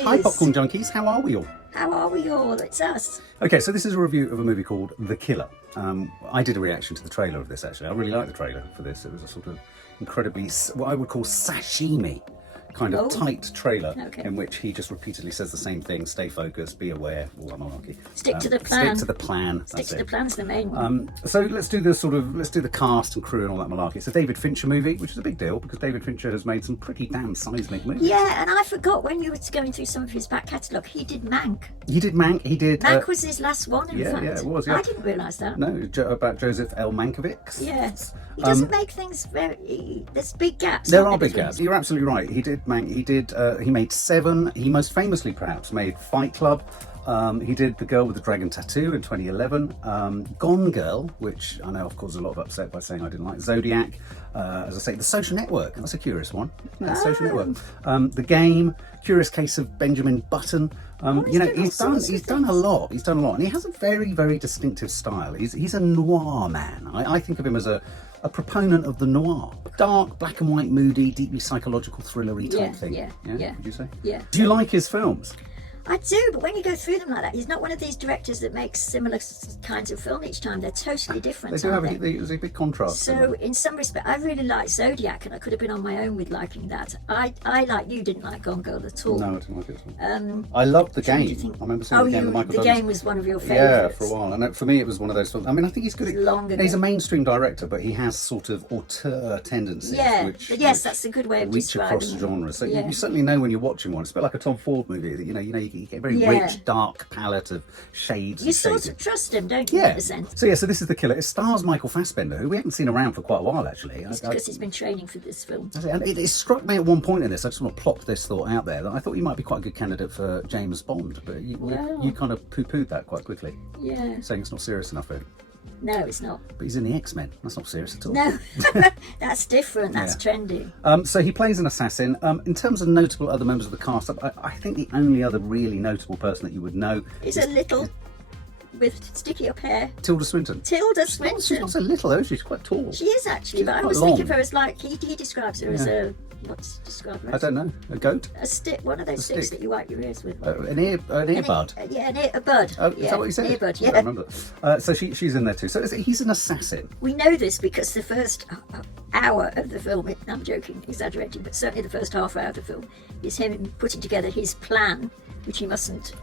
Junkies. Hi, Popcorn Junkies. How are we all? How are we all? It's us. Okay, so this is a review of a movie called The Killer. I did a reaction to the trailer of this, actually. I really liked the trailer for this. It was a sort of incredibly, what I would call sashimi kind of tight trailer in which he just repeatedly says the same thing: stay focused, be aware, all that malarkey. Stick to the plan. Stick to the plan. Stick to the plan's the main one. So let's do the cast and crew and all that malarkey. It's a David Fincher movie, which is a big deal because David Fincher has made some pretty damn seismic movies. Yeah, and I forgot when you were going through some of his back catalogue, he did Mank. He did Mank. He did. Mank was his last one, in fact. Yeah, it was. Yeah. I didn't realise that. No, about Joseph L. Mankiewicz. Yes. He doesn't make things very. There's big gaps. There are big gaps. You're absolutely right. He did Mank. He did. He made Seven. He most famously, perhaps, made Fight Club. He did The Girl with the Dragon Tattoo in 2011. Gone Girl, which I know I've caused a lot of upset by saying I didn't like. Zodiac. As I say, The Social Network. That's a curious one. The Social Network. The Game. Curious Case of Benjamin Button. He's done a lot. He's done a lot, and he has a very, very distinctive style. He's a noir man. I think of him as a proponent of the noir, dark, black and white, moody, deeply psychological, thrillery type thing. Yeah. Would you say? Yeah. Do you like his films? I do, but when you go through them like that, he's not one of these directors that makes similar kinds of film each time. They're totally different. They do have a big contrast. So, in some respect, I really like Zodiac, and I could have been on my own with liking that. I like you, didn't like Gone Girl at all. No, I didn't like it at all. I loved The Game. I remember seeing The Game. The Game was one of your favourites. Yeah, for a while. And for me, it was one of those films. I mean, I think he's good. He's a mainstream director, but he has sort of auteur tendencies. Yeah, which that's a good way of describing across genres. So you certainly know when you're watching one. It's a bit like a Tom Ford movie. That you get a very rich, dark palette of shades. You sort of trust him, don't you? Yeah. So this is The Killer. It stars Michael Fassbender, who we haven't seen around for quite a while, actually. It's because he's been training for this film. And it struck me at one point in this. I just want to plop this thought out there that I thought he might be quite a good candidate for James Bond, but you kind of poo-pooed that quite quickly. Yeah. Saying it's not serious enough for him. No, it's not. But he's in the X-Men. That's not serious at all. No, that's different. That's trendy. So he plays an assassin. In terms of notable other members of the cast, I think the only other really notable person that you would know is a little with sticky up hair. Tilda Swinton. Tilda Swinton. She's not so little though. She's quite tall. She is actually, but I was thinking of her as like he describes her as a. What's described? I don't know. A goat? A stick. One of those sticks that you wipe your ears with. An earbud. A bud. Oh, is that what you said? An earbud. Yeah. I don't remember. So she's in there too. So he's an assassin. We know this because the first hour of the film. I'm joking, exaggerating, but certainly the first half hour of the film is him putting together his plan, which he mustn't.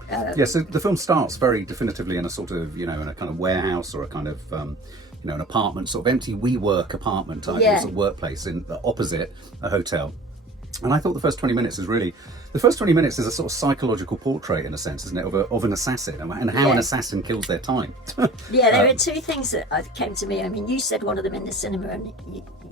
So the film starts very definitively in a sort of in a kind of warehouse or a kind of. An apartment, sort of empty WeWork apartment type, sort of workplace in the opposite a hotel. And I thought the first 20 minutes is a sort of psychological portrait, in a sense, isn't it, of an assassin and how an assassin kills their time. There are two things that came to me. I mean, you said one of them in the cinema, and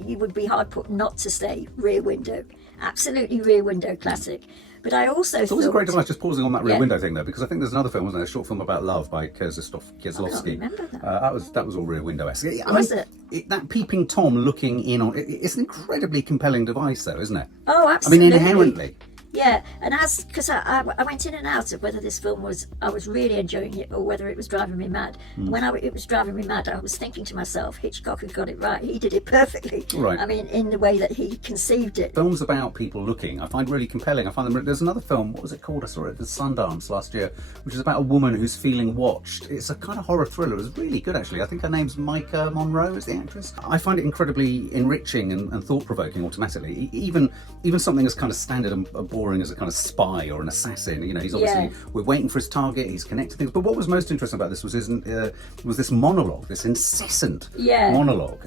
you would be hard put not to say Rear Window. Absolutely Rear Window classic. But I also thought... It was a great device, just pausing on that Rear Window thing, though, because I think there's another film, wasn't there? A short film about love by Kieslowski. I can't remember that. That was all Rear Window-esque. Was it? That peeping Tom looking in on... It's an incredibly compelling device, though, isn't it? Oh, absolutely. I mean, inherently. Yeah, and because I went in and out of whether this film I was really enjoying it or whether it was driving me mad. When it was driving me mad, I was thinking to myself, Hitchcock had got it right. He did it perfectly. Right. I mean, in the way that he conceived it. Films about people looking, I find really compelling. I find them. There's another film. What was it called? I saw it at the Sundance last year, which is about a woman who's feeling watched. It's a kind of horror thriller. It was really good, actually. I think her name's Micah Monroe, is the actress. I find it incredibly enriching and thought-provoking automatically. Even something as kind of standard and boring as a kind of spy or an assassin, he's obviously we're waiting for his target, he's connecting things. But what was most interesting about this was this monologue, this incessant monologue,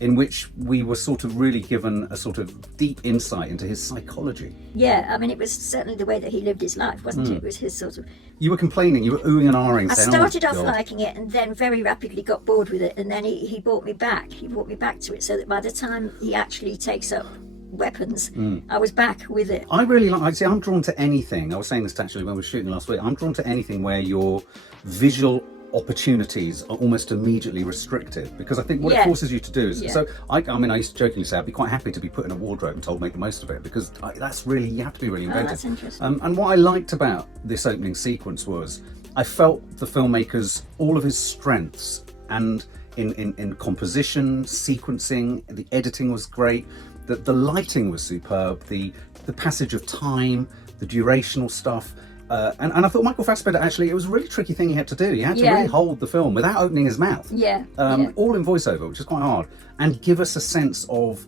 in which we were sort of really given a sort of deep insight into his psychology. Yeah, I mean, it was certainly the way that he lived his life, wasn't it? It was his sort of... You were complaining, you were oohing and ahhing. I started off liking it and then very rapidly got bored with it, and then he brought me back. He brought me back to it so that by the time he actually takes up weapons, I was back with it. I really like, I'm drawn to anything. I was saying this actually when we were shooting last week. I'm drawn to anything where your visual opportunities are almost immediately restricted, because I think what it forces you to do is I used to jokingly say I'd be quite happy to be put in a wardrobe and told make the most of it, because that's really, you have to be really inventive. That's interesting. And what I liked about this opening sequence was I felt the filmmaker's all of his strengths, and in composition, sequencing, the editing was great. The lighting was superb, the passage of time, the durational stuff. And I thought Michael Fassbender, actually, it was a really tricky thing he had to do. He had to really hold the film without opening his mouth. All in voiceover, which is quite hard, and give us a sense of,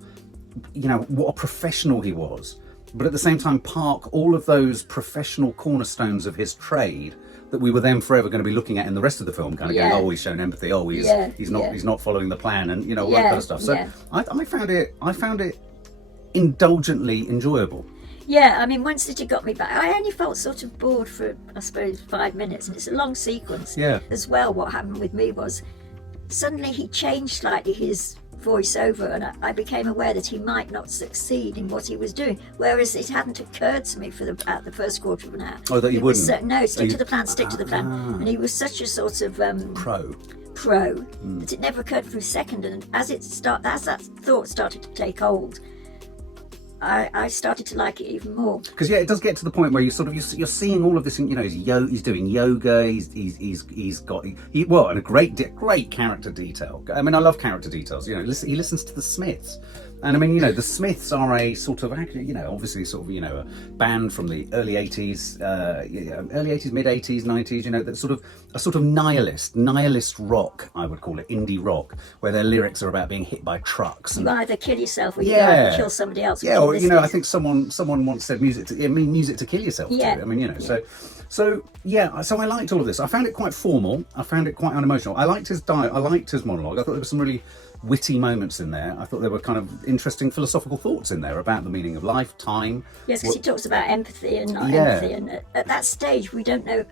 you know, what a professional he was, but at the same time park all of those professional cornerstones of his trade that we were then forever going to be looking at in the rest of the film, kind of going, oh, he's shown empathy, oh, he's not following the plan, and you know, all that kind of stuff. So I found it indulgently enjoyable. Yeah, I mean, once it got me back, I only felt sort of bored for, I suppose, 5 minutes, and it's a long sequence. As well, what happened with me was suddenly he changed slightly his voiceover, and I became aware that he might not succeed in what he was doing, whereas it hadn't occurred to me at the first quarter of an hour. Oh, that you wouldn't? No, stick to the plan, stick to the plan. And he was such a sort of pro that it never occurred for a second, and as that thought started to take hold, I started to like it even more. Because it does get to the point where you're seeing all of this. You know, he's doing yoga. He's got and a great character detail. I mean, I love character details. You know, he listens to the Smiths. And I mean, you know, the Smiths are a sort of, you know, obviously sort of, you know, a band from the early 80s, mid 80s, 90s, you know, that's a sort of nihilist rock, I would call it, indie rock, where their lyrics are about being hit by trucks. You either kill yourself or you kill somebody else. Yeah, or, you know, I think someone once said music to kill yourself. Yeah. I mean, you know, so I liked all of this. I found it quite formal. I found it quite unemotional. I liked his monologue. I thought there were some really witty moments in there. I thought there were kind of interesting philosophical thoughts in there about the meaning of life, time. Yes, because he talks about empathy and not empathy, and at that stage we don't know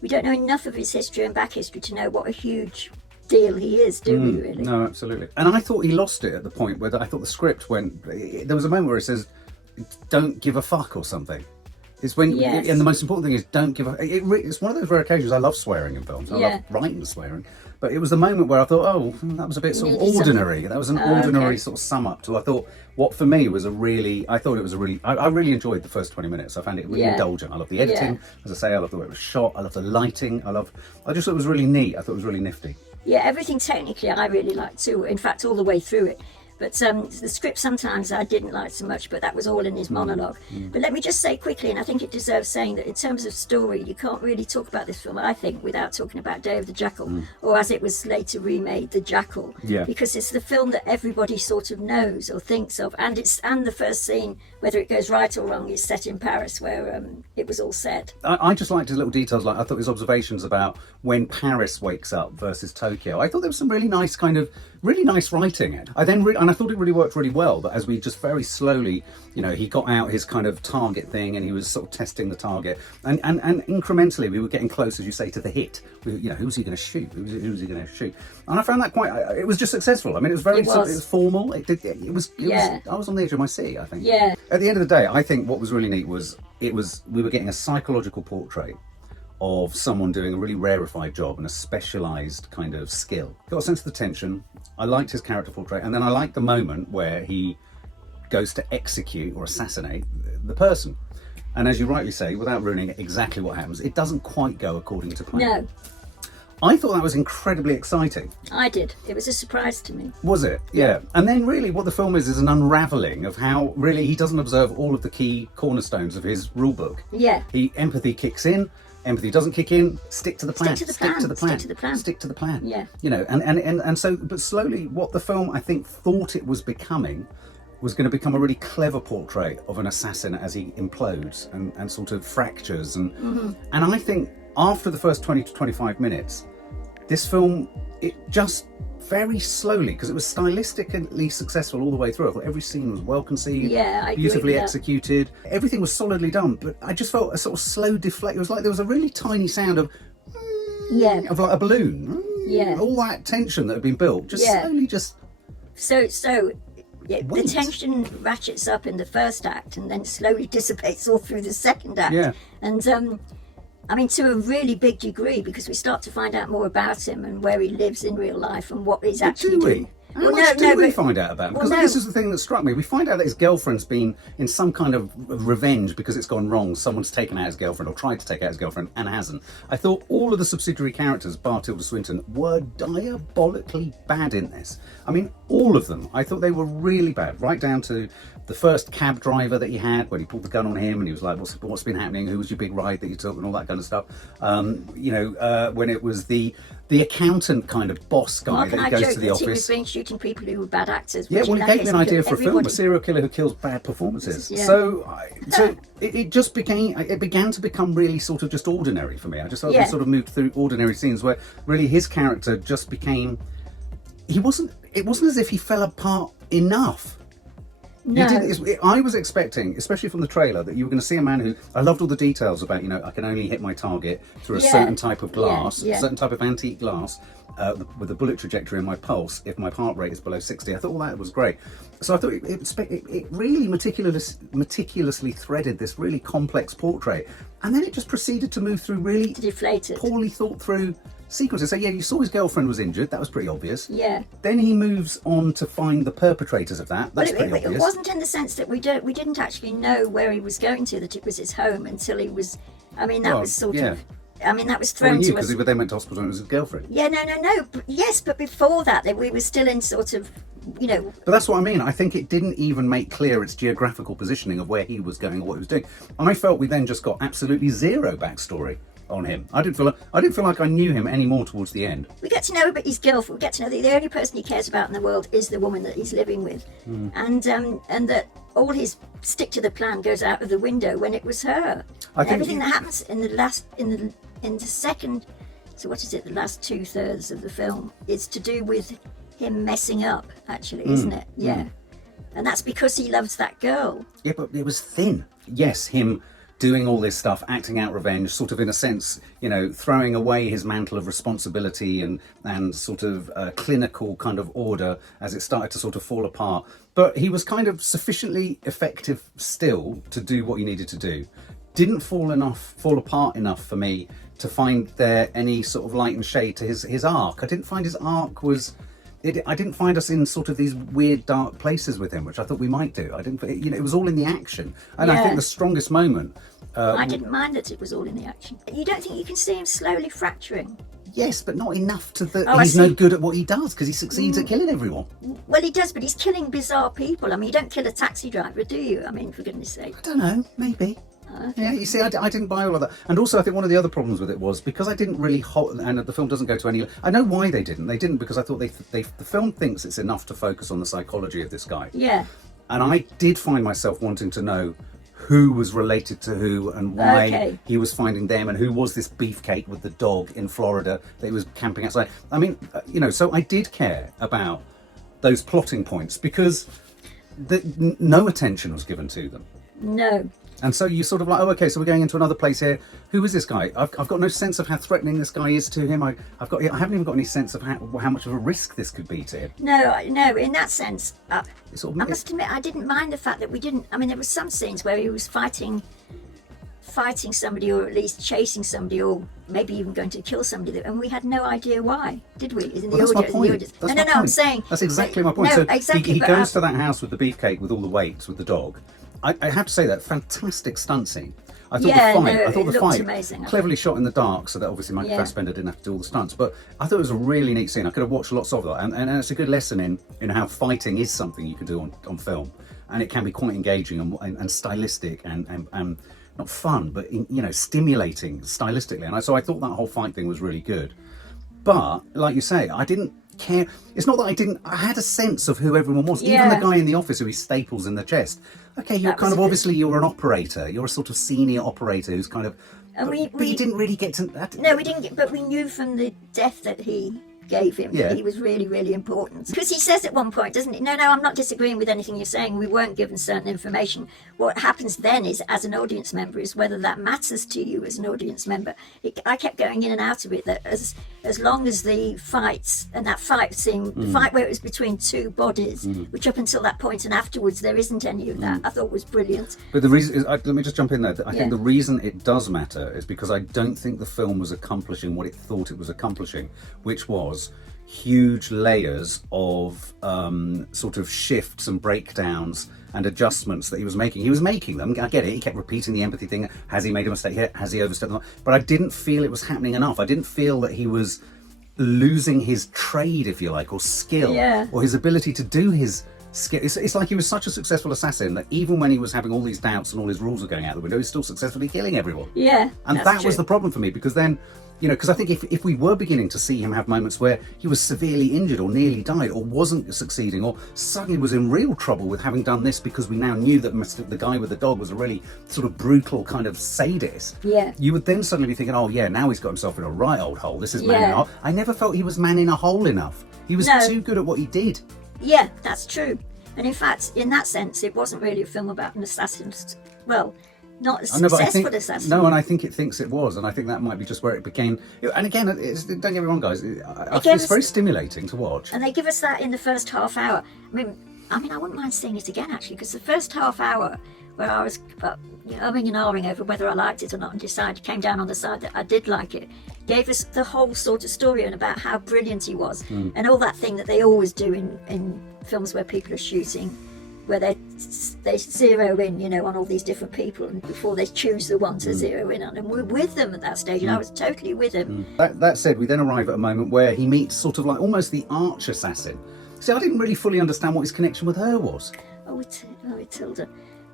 enough of his history and back history to know what a huge deal he is, do we really? No, absolutely. And I thought he lost it at the point where I thought the script went. There was a moment where it says, "Don't give a fuck" or something. It's when, and the most important thing is don't give a. It's one of those rare occasions. I love swearing in films. I love writing swearing. But it was the moment where I thought, oh, that was a bit sort of ordinary. That was an ordinary sort of sum up to, I thought, what for me was I really enjoyed the first 20 minutes. I found it really indulgent. I love the editing. As I say, I love the way it was shot. I love the lighting. I just thought it was really neat. I thought it was really nifty. Yeah, everything technically I really liked too. In fact, all the way through it. But the script sometimes I didn't like so much, but that was all in his monologue. But let me just say quickly, and I think it deserves saying, that in terms of story, you can't really talk about this film, I think, without talking about Day of the Jackal, or as it was later remade, The Jackal. Because it's the film that everybody sort of knows or thinks of, and the first scene, whether it goes right or wrong, is set in Paris, where it was all set. I just liked his little details. Like I thought his observations about when Paris wakes up versus Tokyo. I thought there was some really nice writing. And I thought it really worked really well, that as we just very slowly, you know, he got out his kind of target thing and he was sort of testing the target, and incrementally we were getting close, as you say, to the hit. You know, who's he going to shoot? Who's he going to shoot? And I found that it was just successful. I mean, it was formal. It was I was on the edge of my seat, I think. Yeah. At the end of the day, I think what was really neat was we were getting a psychological portrait of someone doing a really rarefied job and a specialised kind of skill. Got a sense of the tension. I liked his character portrait, and then I liked the moment where he goes to execute or assassinate the person. And as you rightly say, without ruining exactly what happens, it doesn't quite go according to plan. No. I thought that was incredibly exciting. I did. It was a surprise to me. Was it? Yeah. And then really what the film is an unravelling of how really he doesn't observe all of the key cornerstones of his rule book. Yeah. Empathy kicks in. Empathy doesn't kick in. Stick to the plan. Stick to the plan. Yeah. You know, and so, but slowly, what the film I think thought it was becoming was going to become a really clever portrait of an assassin as he implodes and sort of fractures, and I think after the first 20 to 25 minutes, this film, it just very slowly, because it was stylistically successful all the way through. I thought every scene was well conceived, beautifully executed. Everything was solidly done, but I just felt a sort of slow deflate. It was like there was a really tiny sound of like a balloon. All that tension that had been built just slowly the tension ratchets up in the first act and then slowly dissipates all through the second act. Yeah. And I mean, to a really big degree, because we start to find out more about him and where he lives in real life and what he's actually doing. How much do we find out about him? Because this is the thing that struck me. We find out that his girlfriend's been in some kind of revenge because it's gone wrong. Someone's taken out his girlfriend or tried to take out his girlfriend and hasn't. I thought all of the subsidiary characters, bar Tilda Swinton, were diabolically bad in this. I mean, all of them. I thought they were really bad, right down to the first cab driver that he had, when he pulled the gun on him and he was like, what's been happening? Who was your big ride that you took and all that kind of stuff. When it was the accountant kind of boss guy Mark that and he I goes joked to the that he was office. being shooting people who were bad actors. Yeah, which well, in it that gave me case an idea could for a film, everybody. a serial killer who kills bad performances. Yeah. So it just began to become really sort of just ordinary for me. I just thought we sort of moved through ordinary scenes where really his character just became, it wasn't as if he fell apart enough. No. I was expecting, especially from the trailer, that you were going to see a man who, I loved all the details about, I can only hit my target through a certain type of glass, a certain type of antique glass, with a bullet trajectory in my pulse if my heart rate is below 60. I thought all that was great. So I thought it really meticulously threaded this really complex portrait. And then it just proceeded to move through really Deflated. poorly thought through sequences. So yeah, you saw his girlfriend was injured. That was pretty obvious. Yeah. Then he moves on to find the perpetrators of that. That's pretty obvious. It wasn't in the sense that we didn't actually know where he was going to, that it was his home until he was. I mean, that was sort of. I mean, that was thrown to us. Because they went to hospital and it was his girlfriend. Yeah, no. But before that, we were still in sort of, But that's what I mean. I think it didn't even make clear its geographical positioning of where he was going or what he was doing. And I felt we then just got absolutely zero backstory on him. I didn't feel like I knew him any more towards the end. We get to know about his girlfriend. We get to know that the only person he cares about in the world is the woman that he's living with, and that all his stick to the plan goes out of the window when it was her. Everything that happens in the second, so what is it? The last 2/3 of the film is to do with him messing up. Actually, isn't it? Yeah, and that's because he loves that girl. Yeah, but it was thin. Yes, him doing all this stuff, acting out revenge, sort of in a sense, throwing away his mantle of responsibility and sort of clinical kind of order as it started to sort of fall apart. But he was kind of sufficiently effective still to do what he needed to do. Didn't fall apart enough for me to find there any sort of light and shade to his arc. I didn't find his arc was. I didn't find us in sort of these weird dark places with him, which I thought we might do. I didn't, it was all in the action, and I think the strongest moment. I didn't mind that it was all in the action. You don't think you can see him slowly fracturing? Yes, but not enough to he's no good at what he does because he succeeds at killing everyone. Well, he does, but he's killing bizarre people. I mean, you don't kill a taxi driver, do you? I mean, for goodness sake. I don't know, maybe. Yeah, you see, I didn't buy all of that. And also, I think one of the other problems with it was because I didn't really and the film doesn't go to any. I know why they didn't. They didn't because I thought the film thinks it's enough to focus on the psychology of this guy. Yeah. And I did find myself wanting to know who was related to who and why he was finding them and who was this beefcake with the dog in Florida that he was camping outside. I mean, so I did care about those plotting points because no attention was given to them. No. And so you sort of like, so we're going into another place here. Who is this guy? I've got no sense of how threatening this guy is to him. I haven't even got any sense of how much of a risk this could be to him. No. In that sense, I must admit I didn't mind the fact that we didn't. I mean, there were some scenes where he was fighting somebody, or at least chasing somebody, or maybe even going to kill somebody, and we had no idea why, did we? That's my point. No, I'm saying that's exactly my point. No, so exactly, he goes to that house with the beefcake with all the weights with the dog. I have to say that fantastic stunt scene. I thought the fight amazing, cleverly shot in the dark, so that obviously Michael Fassbender didn't have to do all the stunts. But I thought it was a really neat scene. I could have watched lots of that, and it's a good lesson in how fighting is something you can do on film, and it can be quite engaging and stylistic and not fun, but stimulating stylistically. And so I thought that whole fight thing was really good. But like you say, I didn't care. It's not that I had a sense of who everyone was. Even the guy in the office who he staples in the chest. Okay, you're kind of obviously you're an operator. You're a sort of senior operator who's kind of. But you didn't really get to that. No, we didn't. But we knew from the death that he gave him that he was really, really important. Because he says at one point, doesn't he? No, I'm not disagreeing with anything you're saying. We weren't given certain information. What happens then is, as an audience member, is whether that matters to you as an audience member. I kept going in and out of it, that as long as the fights, and that fight scene, the fight where it was between two bodies, which up until that point and afterwards there isn't any of that, I thought was brilliant. But the reason is, let me just jump in there. I think the reason it does matter is because I don't think the film was accomplishing what it thought it was accomplishing, which was huge layers of sort of shifts and breakdowns and adjustments that he was making. He was making them, I get it, he kept repeating the empathy thing. Has he made a mistake here? Has he overstepped them? But I didn't feel it was happening enough. I didn't feel that he was losing his trade, if you like, or skill, or his ability to do his It's like he was such a successful assassin that even when he was having all these doubts and all his rules were going out the window, he was still successfully killing everyone. Yeah, and that was the problem for me, because then, you know, because I think if we were beginning to see him have moments where he was severely injured or nearly died or wasn't succeeding or suddenly was in real trouble with having done this because we now knew that the guy with the dog was a really sort of brutal kind of sadist, you would then suddenly be thinking, oh yeah, now he's got himself in a right old hole. This is man in a hole. I never felt he was man in a hole enough. He was too good at what he did. Yeah, that's true. And in fact, in that sense, it wasn't really a film about an assassin. Well, not a successful assassin. No, and I think it thinks it was, and I think that might be just where it became. And again, don't get me wrong, guys. It's very stimulating to watch. And they give us that in the first half hour. I mean, I wouldn't mind seeing it again actually, because the first half hour where I was umming and ahhing over whether I liked it or not, and came down on the side that I did like it, gave us the whole sort of story and about how brilliant he was, and all that thing that they always do in films where people are shooting, where they zero in, you know, on all these different people, and before they choose the one to zero in on, and we're with them at that stage, and I was totally with him. That said, we then arrive at a moment where he meets sort of like almost the arch assassin. See, I didn't really fully understand what his connection with her was. With Tilda.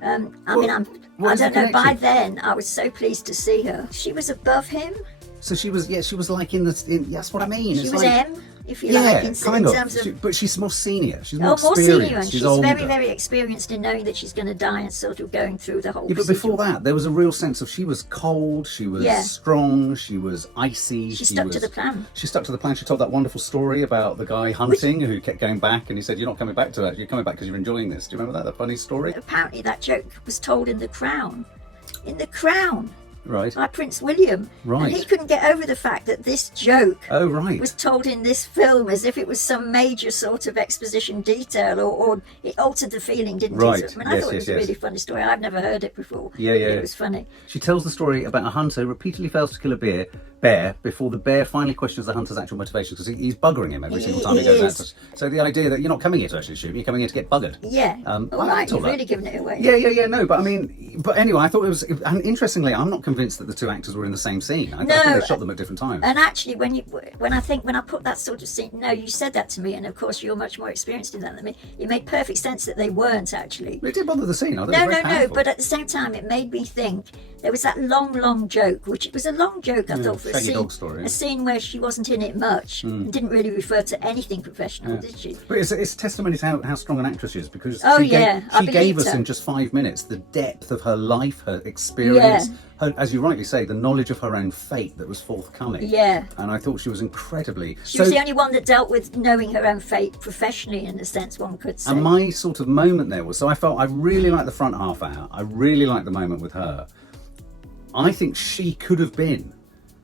I don't know, by then I was so pleased to see her. She was above him. So she was like that's what I mean. She was M, if you like, in terms of... But she's more senior. She's more more experienced. senior, and she's older. very, very experienced in knowing that she's going to die and sort of going through the whole but before that, there was a real sense of she was cold, she was strong, she was icy. She stuck to the plan. She stuck to the plan. She told that wonderful story about the guy hunting who kept going back, and he said, "You're not coming back to that. You're coming back because you're enjoying this." Do you remember that? The funny story? Apparently that joke was told in The Crown. In The Crown. Right. By Prince William. Right. And he couldn't get over the fact that this joke was told in this film as if it was some major sort of exposition detail, or it altered the feeling, didn't it? I mean, I thought it was a really funny story. I've never heard it before. Yeah. It was funny. She tells the story about a hunter who repeatedly fails to kill a bear before the bear finally questions the hunter's actual motivation, because he's buggering him every single time he goes out. So the idea that you're not coming here to actually shoot, you're coming here to get buggered. Yeah. All right, you've really given it away. Yeah. No, but I mean, anyway, I thought it was. And interestingly, I'm not convinced that the two actors were in the same scene. I think they shot them at different times. And actually, when I put that sort of scene, you said that to me, and of course you're much more experienced in that than me. It made perfect sense that they weren't actually. It did bother the scene. I thought No. But at the same time, it made me think. There was that long joke, which it was a long joke, I thought, for a scene where she wasn't in it much and didn't really refer to anything professional, did she? But it's testimony to how strong an actress she is, because she gave us in just 5 minutes the depth of her life, her experience, her, as you rightly say, the knowledge of her own fate that was forthcoming. Yeah. And I thought she was incredibly... She was the only one that dealt with knowing her own fate professionally, in a sense, one could say. And my sort of moment there was, so I really liked the front half hour. I really liked the moment with her. I think she could have been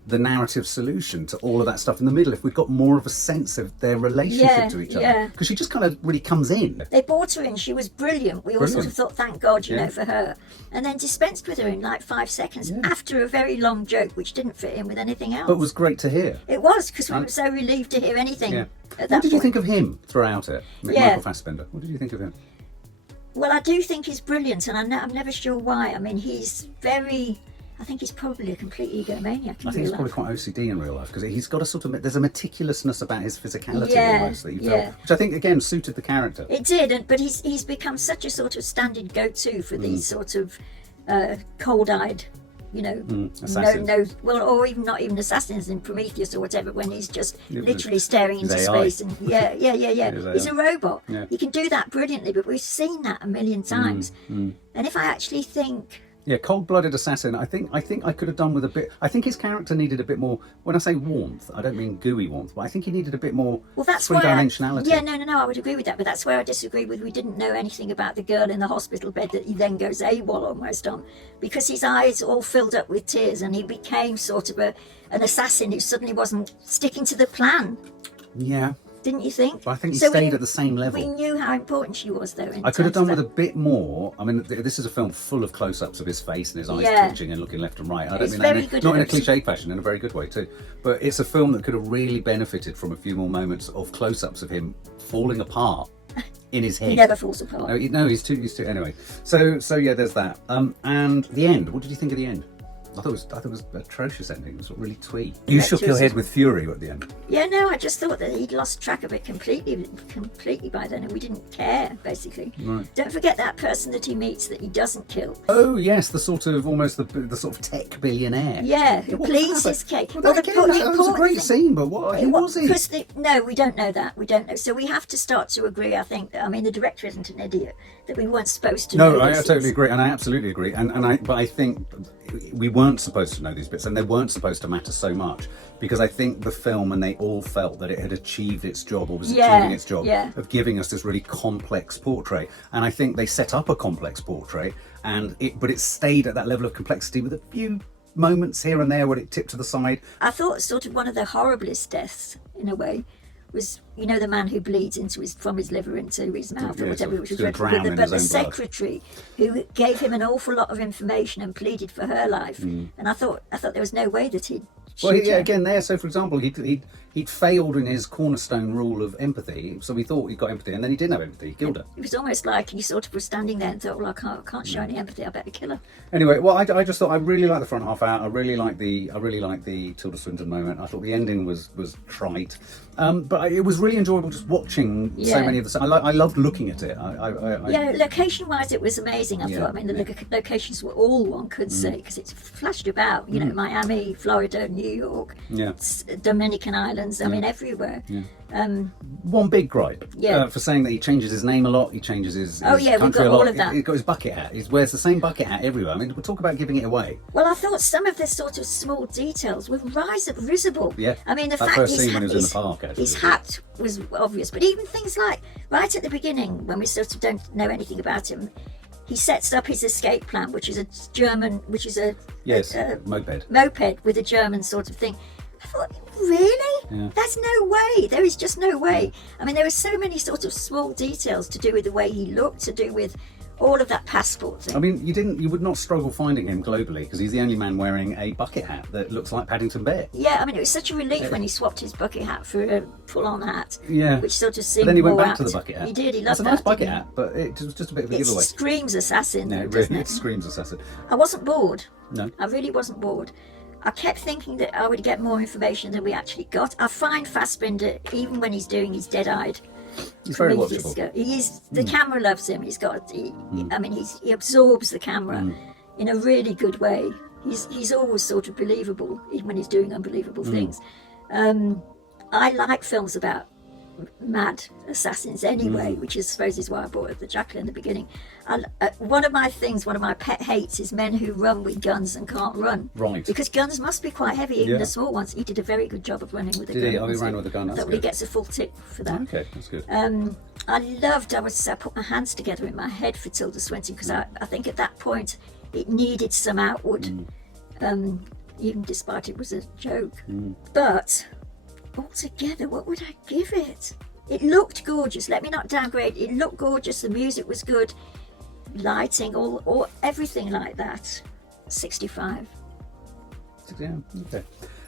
the narrative solution to all of that stuff in the middle if we'd got more of a sense of their relationship to each other. Because she just kind of really comes in. They brought her in, she was brilliant. We all sort of thought, thank God, you know, for her. And then dispensed with her in like 5 seconds after a very long joke which didn't fit in with anything else. But was great to hear. It was, because we were so relieved to hear anything at that What did you point. think of him throughout it, Michael Fassbender? What did you think of him? Well, I do think he's brilliant, and I'm never sure why. I mean, he's very... I think he's probably a complete egomaniac. I think he's probably quite OCD in real life, because he's got a sort of, there's a meticulousness about his physicality almost that you felt, which I think again suited the character. It did, but he's become such a sort of standard go-to for these sort of cold-eyed, you know, assassins. or even not even assassins in Prometheus or whatever, when he's just literally staring into space and he's a robot. Yeah. He can do that brilliantly, but we've seen that a million times. And if I actually think... Yeah, cold-blooded assassin. I think I could have done with a bit. I think his character needed a bit more. When I say warmth, I don't mean gooey warmth, but I think he needed a bit more three-dimensionality. No, I would agree with that. But that's where I disagree with. We didn't know anything about the girl in the hospital bed that he then goes AWOL almost on, because his eyes all filled up with tears, and he became sort of an assassin who suddenly wasn't sticking to the plan. Yeah. Didn't you think? But I think he stayed at the same level. We knew how important she was, though. I could have done with a bit more. I mean, this is a film full of close-ups of his face and his eyes twitching and looking left and right. I don't mean that not in a cliche fashion, in a very good way too. But it's a film that could have really benefited from a few more moments of close-ups of him falling apart in his head. He never falls apart. No, he's too. Anyway, so yeah, there's that. And the end. What did you think of the end? I thought it was an atrocious ending. It was really twee. You shook your head with fury at the end. Yeah, no, I just thought that he'd lost track of it completely by then, and we didn't care, basically. Right. Don't forget that person that he meets that he doesn't kill. Oh yes, the sort of almost the sort of tech billionaire. Yeah, who pleads his case. Well, that was a great scene, but who was he? No, we don't know that. We don't know. So we have to start to agree. I think. I mean, the director isn't an idiot. That we weren't supposed to know. No, I totally agree, and I absolutely agree. But I think we weren't supposed to know these bits, and they weren't supposed to matter so much, because I think the film, and they all felt that it had achieved its job, or was achieving its job, of giving us this really complex portrait. And I think they set up a complex portrait, but it stayed at that level of complexity with a few moments here and there where it tipped to the side. I thought sort of one of the horriblest deaths, in a way, was, you know, the man who bleeds from his liver into his mouth, or whatever, which was dreadful. But the secretary who gave him an awful lot of information and pleaded for her life, and I thought there was no way that he'd. Well, again, there. So, for example, he'd failed in his cornerstone rule of empathy. So we thought he got empathy, and then he didn't have empathy. He killed her. It was almost like he sort of was standing there and thought, "Well, I can't show any empathy. I better kill her." Anyway, well, I just thought I really liked the front half hour. I really liked the Tilda Swinton moment. I thought the ending was trite, but it was really enjoyable just watching so many of the. I loved looking at it. Location-wise, it was amazing. I thought. I mean, the locations were all one could say, because it's flashed about. You know, Miami, Florida, New York, Dominican Islands. I mean, everywhere. Yeah. One big gripe for saying that he changes his name a lot. He changes his country we've got a lot. All of that. He's got his bucket hat. He wears the same bucket hat everywhere. I mean, we'll talk about giving it away. Well, I thought some of the sort of small details were risible. Yeah. I mean, the that fact first scene when he was in the park, actually, his hat was obvious, but even things like right at the beginning, when we sort of don't know anything about him, he sets up his escape plan, which is a moped with a German sort of thing. I thought, really? Yeah. That's no way. There is just no way. I mean, there were so many sort of small details to do with the way he looked, to do with all of that passport thing. I mean, you would not struggle finding him globally, because he's the only man wearing a bucket hat that looks like Paddington Bear. Yeah, I mean, it was such a relief when he swapped his bucket hat for a full-on hat. Yeah. Which sort of seemed But then he went more back apt. to the bucket hat. He did. He loved that. It's a nice bucket hat, but it was just a bit of a giveaway. It screams assassin, No, though, it doesn't really it? screams assassin. I wasn't bored. No. I really wasn't bored. I kept thinking that I would get more information than we actually got. I find Fassbender, even when he's doing his dead-eyed, he's very watchable. He is. The camera loves him. I mean, he absorbs the camera in a really good way. He's always sort of believable, even when he's doing unbelievable things. I like films about mad assassins anyway, which I suppose is why I brought up the jackal in the beginning. One of my pet hates is men who run with guns and can't run. Right. Because guns must be quite heavy, even the small ones. He did a very good job of running with a gun. Did he? Oh, he ran with a gun. I thought he gets a full tip for that. Okay, that's good. I put my hands together in my head for Tilda Swinton, because I think at that point it needed some outward, even despite it was a joke. But altogether, what would I give it? It looked gorgeous. Let me not downgrade. It looked gorgeous. The music was good. Lighting, all everything like that. 65. Yeah, okay.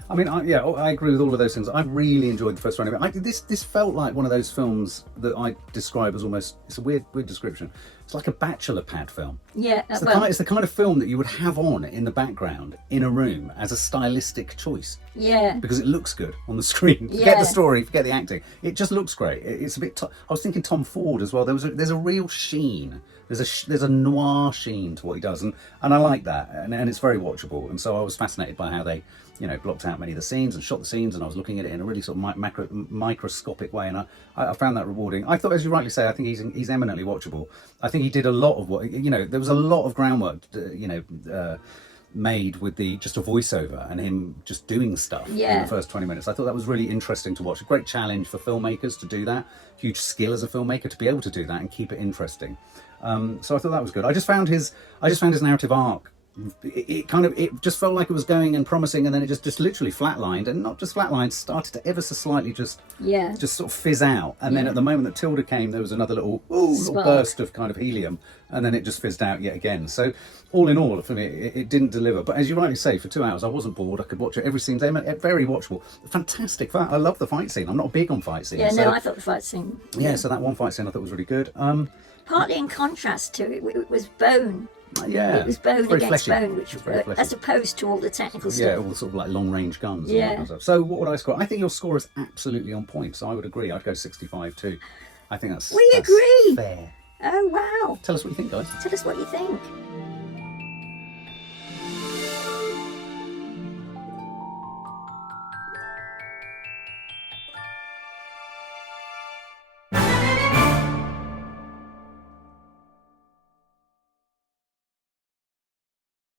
I mean, I agree with all of those things. I really enjoyed the first run of it. This felt like one of those films that I describe as almost, it's a weird description. It's like a bachelor pad film. Yeah, it's the kind of film that you would have on in the background in a room as a stylistic choice. Yeah. Because it looks good on the screen. Forget the story, forget the acting. It just looks great. It's a bit. I was thinking Tom Ford as well. There's a real sheen. There's a noir sheen to what he does, and I like that, and it's very watchable. And so I was fascinated by how they, blocked out many of the scenes and shot the scenes, and I was looking at it in a really sort of microscopic way, and I found that rewarding. I thought, as you rightly say, I think he's eminently watchable. I think he did a lot of what, there was a lot of groundwork, made with just a voiceover and him just doing stuff in the first 20 minutes. I thought that was really interesting to watch. A great challenge for filmmakers to do that. Huge skill as a filmmaker to be able to do that and keep it interesting. So I thought that was good. I just found his narrative arc. It just felt like it was going and promising, and then it just literally flatlined, and not just flatlined, started to ever so slightly just sort of fizz out. And then at the moment that Tilda came, there was another little burst of kind of helium, and then it just fizzed out yet again. So all in all, for me, it didn't deliver. But as you rightly say, for 2 hours, I wasn't bored. I could watch it. Every scene's very watchable. Fantastic fight. I love the fight scene. I'm not big on fight scenes. Yeah, I thought the fight scene. Yeah, so that one fight scene I thought was really good. Partly in contrast to it was Bone, Yeah. It was bone Very against fleshy. bone, which It's very fleshy. as opposed to all the technical Yeah, stuff. all the sort of like long range guns. And Yeah. that kind of stuff. So what would I score? I think your score is absolutely on point. So I would agree. I'd go 65 too. I think that's We that's agree. fair. Oh wow! Tell us what you think, guys. Tell us what you think.